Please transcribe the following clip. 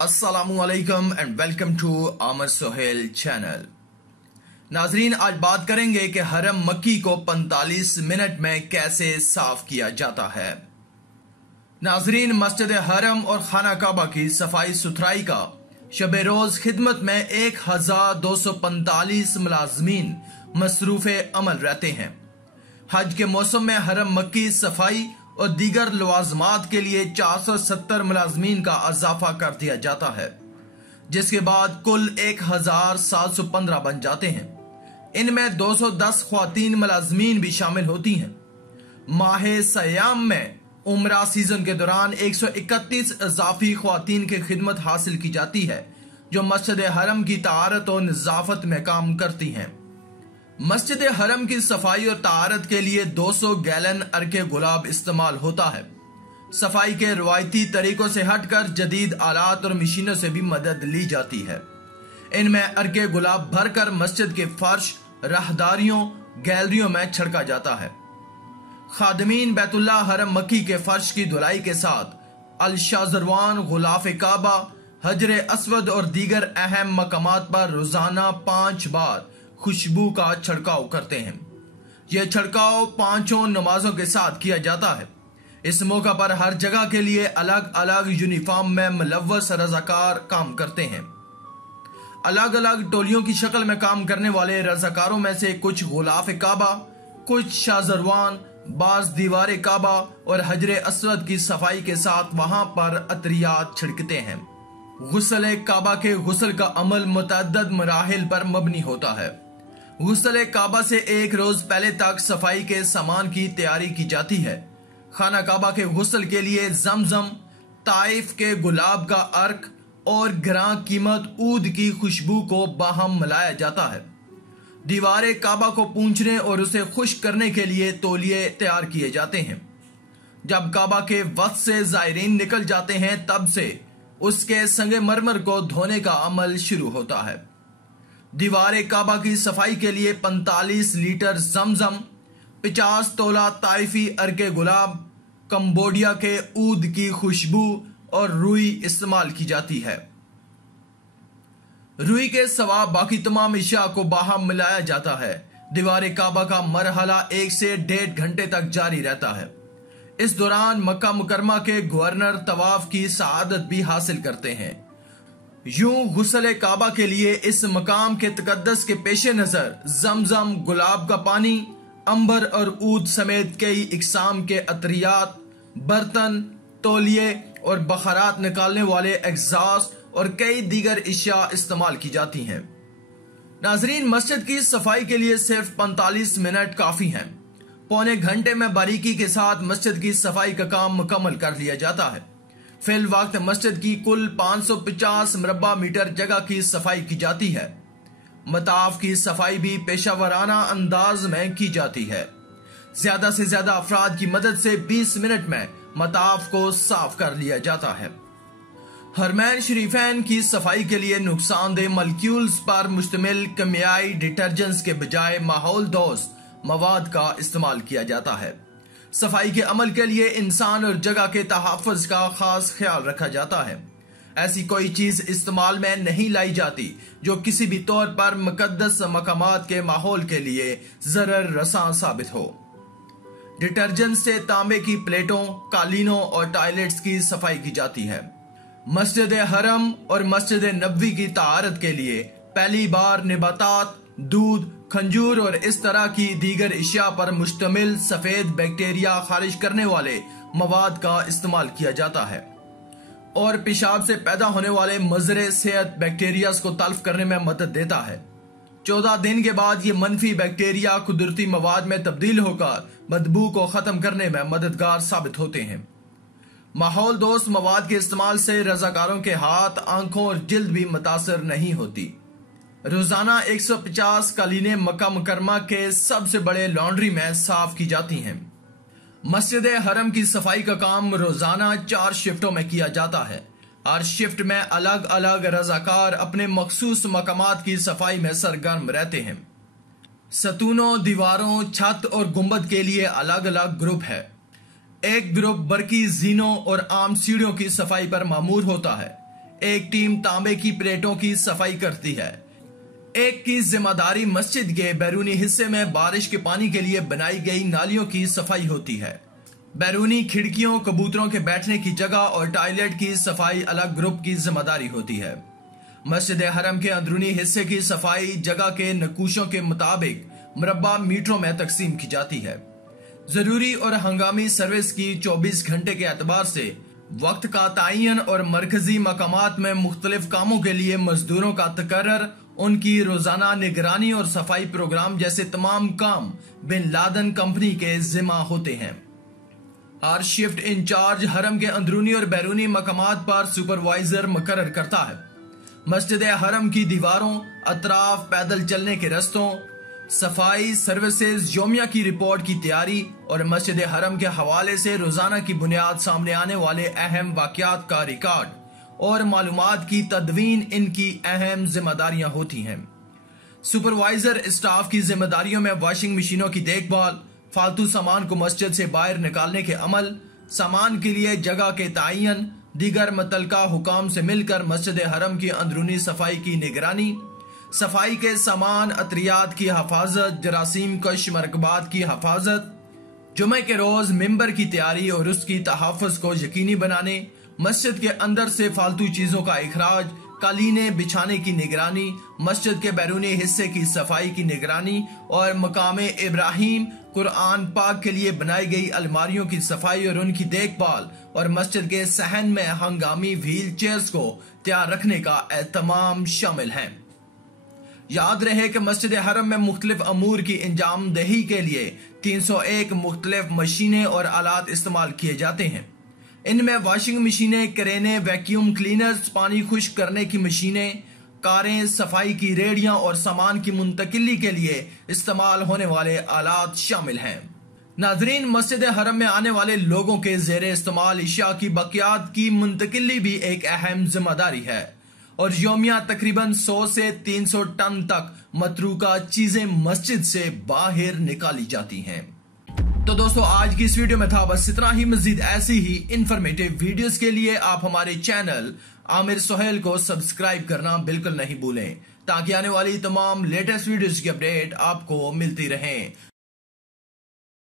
अस्सलामुअलैकुम and welcome to आमर Sohail channel. नाजरीन, आज बात करेंगे कि हरम मक्की को 45 मिनट में कैसे साफ किया जाता है। नाजरीन, मस्जिद हरम और खाना काबा की सफाई सुथराई का शबे रोज खिदमत में 1245 मुलाजमीन मसरूफ अमल रहते हैं। हज के मौसम में हरम मक्की सफाई और दीगर लवाजमात के लिए 470 मुलाजमीन का इजाफा कर दिया जाता है, जिसके बाद कुल 1715 बन जाते हैं। इनमें 210 ख्वातीन मुलाजमीन भी शामिल होती हैं। माह सयाम में उम्रा सीजन के दौरान 131 इजाफी ख्वातीन की खिदमत हासिल की जाती है, जो मस्जिद हरम की तहारत और नजाफत में काम करती हैं। मस्जिद हरम की सफाई और तहारत के लिए 200 गैलन अर्के गुलाब इस्तेमाल होता है। सफाई के रवायती तरीकों से हटकर जदीद आलात और मशीनों से भी मदद ली जाती है। इनमें अर्के गुलाब भरकर मस्जिद के फर्श, राहदारियों, गैलरियों में छिड़का जाता है। खादमीन बैतुल्लाह हरम मक्की के फर्श की धुलाई के साथ अल शाज़रवान, गुलाफ काबा, हजर अस्वद और दीगर अहम मकामात पर रोजाना 5 बार खुशबू का छिड़काव करते हैं। यह छिड़काव 5 नमाजों के साथ किया जाता है। इस मौका पर हर जगह के लिए अलग अलग यूनिफॉर्म में मुलव्वस रजाकार काम करते हैं। अलग अलग टोलियों की शक्ल में काम करने वाले रजाकारों में से कुछ गुलाफ काबा, कुछ शाज़रवान, बाज दीवार काबा और हजर अस्वद की सफाई के साथ वहां पर अतरियात छिड़कते हैं। गुस्ल काबा के गुस्ल का अमल मुतअद्दिद मराहिल पर मबनी होता है। गुस्ल काबा से एक रोज पहले तक सफाई के सामान की तैयारी की जाती है। खाना काबा के गुस्ल के लिए जमजम, ताइफ के गुलाब का अर्क और ग्रां कीमत ऊद की खुशबू को बाहम मिलाया जाता है। दीवार काबा को पूंछने और उसे खुश्क करने के लिए तौलिए तैयार किए जाते हैं। जब काबा के वक्त से जायरीन निकल जाते हैं, तब से उसके संगे मरमर को धोने का अमल शुरू होता है। दीवार काबा की सफाई के लिए 45 लीटर जमजम, 50 तोला ताइफी अर्के गुलाब, कंबोडिया के ऊद की खुशबू और रुई इस्तेमाल की जाती है। रुई के सवा बाकी तमाम इशिया को बाहम मिलाया जाता है। दीवार काबा का मरहला 1 से 1.5 घंटे तक जारी रहता है। इस दौरान मक्का मुकरमा के गवर्नर तवाफ की सआदत भी हासिल करते हैं। यूं गुस्ल काबा के लिए इस मकाम के तकद्दस के पेश नजर जमजम, गुलाब का पानी, अंबर और ऊद समेत कई इकसाम के अतरियात, बर्तन, तौलिए और बखरात निकालने वाले एग्जॉस्ट और कई दीगर इशिया इस्तेमाल की जाती हैं। नाजरीन, मस्जिद की सफाई के लिए सिर्फ 45 मिनट काफी हैं। पौने घंटे में बारीकी के साथ मस्जिद की सफाई का काम मुकम्मल कर लिया जाता है। फिल वक्त मस्जिद की कुल 550 मुरब्बा मीटर जगह की सफाई की जाती है। मताफ की सफाई भी पेशावराना अंदाज में की जाती है। ज्यादा से ज्यादा अफराद की मदद से 20 मिनट में मताफ को साफ कर लिया जाता है। हरमैन शरीफैन की सफाई के लिए नुकसानदेह मलक्यूल्स पर मुश्तमिल केमियाई डिटर्जेंट्स के बजाय माहौल दोस्त मवाद का इस्तेमाल किया जाता है। सफाई के अमल के लिए इंसान और जगह के तहफ़्फ़ुज़ का खास ख्याल रखा जाता है। ऐसी कोई चीज इस्तेमाल में नहीं लाई जाती जो किसी भी तौर पर मुक़द्दस मकामात के माहौल के लिए ज़रर रसां साबित हो। डिटर्जेंट से तांबे की प्लेटों, कालीनों और टॉयलेट्स की सफाई की जाती है। मस्जिद हरम और मस्जिद नबवी की तहारत के लिए पहली बार निबातात, दूध, खंजूर और इस तरह की दीगर इशिया पर मुश्तमिल सफेद बैक्टीरिया खारिज करने वाले मवाद का इस्तेमाल किया जाता है और पेशाब से पैदा होने वाले मुज़रे सेहत बैक्टीरिया को तल्फ करने में मदद देता है। 14 दिन के बाद ये मनफी बैक्टीरिया कुदरती मवाद में तब्दील होकर बदबू को खत्म करने में मददगार साबित होते हैं। माहौल दोस्त मवाद के इस्तेमाल से रजाकारों के हाथ, आंखों और जिल्द भी मुतासर नहीं होती। रोजाना 150 कालीनें मक्का मुकरमा के सबसे बड़े लॉन्ड्री में साफ की जाती हैं। मस्जिद हरम की सफाई का काम रोजाना 4 शिफ्टों में किया जाता है। हर शिफ्ट में अलग अलग रजाकार अपने मखसूस मकामात की सफाई में सरगर्म रहते हैं। सतूनों, दीवारों, छत और गुंबद के लिए अलग अलग ग्रुप है। एक ग्रुप बरकी जीनों और आम सीढ़ियों की सफाई पर मामूर होता है। एक टीम तांबे की प्लेटों की सफाई करती है। एक की जिम्मेदारी मस्जिद के बैरूनी हिस्से में बारिश के पानी के लिए बनाई गई नालियों की सफाई होती है। बैरूनी खिड़कियों, कबूतरों के बैठने की जगह और टॉयलेट की सफाई अलग ग्रुप की जिम्मेदारी होती है। मस्जिद हरम के अंदरूनी हिस्से की सफाई जगह के नकूशों के मुताबिक मुरब्बा मीटरों में तकसीम की जाती है। जरूरी और हंगामी सर्विस की 24 घंटे के एतबार से वक्त का तयन और मरकजी मकामात में मुख्तलिफ कामों के लिए मजदूरों का तकर्रर, उनकी रोजाना निगरानी और सफाई प्रोग्राम जैसे तमाम काम बिन लादन कंपनी के जिम्मा होते हैं। हर शिफ्ट इंचार्ज हरम के अंदरूनी और बैरूनी मकामात पर सुपरवाइजर मुकर्रर करता है। मस्जिद हरम की दीवारों, अतराफ, पैदल चलने के रस्तों, सफाई सर्विसेज, योमिया की रिपोर्ट की तैयारी और मस्जिद हरम के हवाले से रोजाना की बुनियाद सामने आने वाले अहम वाकयात का रिकॉर्ड और मालूमात की तदवीन इनकी अहम जिम्मेदारियां होती हैं। सुपरवाइजर स्टाफ की जिम्मेदारियों में वॉशिंग मशीनों की देखभाल, फालतू सामान को मस्जिद से बाहर निकालने के अमल, सामान के लिए जगह के तयन, दीगर मुतल्लिका हुकाम से मिलकर मस्जिद हरम की अंदरूनी सफाई की निगरानी, सफाई के सामान अतरियात की हफाजत, जरासीम कश मरकबात की हफाजत, जुमे के रोज मिंबर की तैयारी और उसकी तहफ़्फ़ुज़ को यकीनी बनाने, मस्जिद के अंदर से फालतू चीजों का इखराज, कालीने बिछाने की निगरानी, मस्जिद के बैरूनी हिस्से की सफाई की निगरानी और मकाम इब्राहिम कुरान पाक के लिए बनाई गई अलमारियों की सफाई और उनकी देखभाल और मस्जिद के सहन में हंगामी व्हील चेयर्स को तैयार रखने का एहतमाम शामिल है। याद रहे कि मस्जिद हरम में मुख्तलिफ अमूर की अंजामदही के लिए 301 मुख्तलिफ मशीनें और आलात इस्तेमाल किए जाते हैं। इनमें वॉशिंग मशीनें, करेने, वैक्यूम क्लीनर्स, पानी खुश्क करने की मशीनें, कारें, सफाई की रेडियां और सामान की मुंतकिली के लिए इस्तेमाल होने वाले आलात शामिल हैं। नाजरीन, मस्जिद हरम में आने वाले लोगों के ज़ेरे इस्तेमाल इशिया की बकियात की मुंतकिली भी एक अहम जिम्मेदारी है और योमिया तकरीबन 100 से 300 टन तक मतरूका चीजें मस्जिद से बाहर निकाली जाती हैं। तो दोस्तों, आज की इस वीडियो में था बस इतना ही। मजीद ऐसी ही इंफॉर्मेटिव वीडियोस के लिए आप हमारे चैनल आमिर सोहेल को सब्सक्राइब करना बिल्कुल नहीं भूलें ताकि आने वाली तमाम लेटेस्ट वीडियोस की अपडेट आपको मिलती रहें।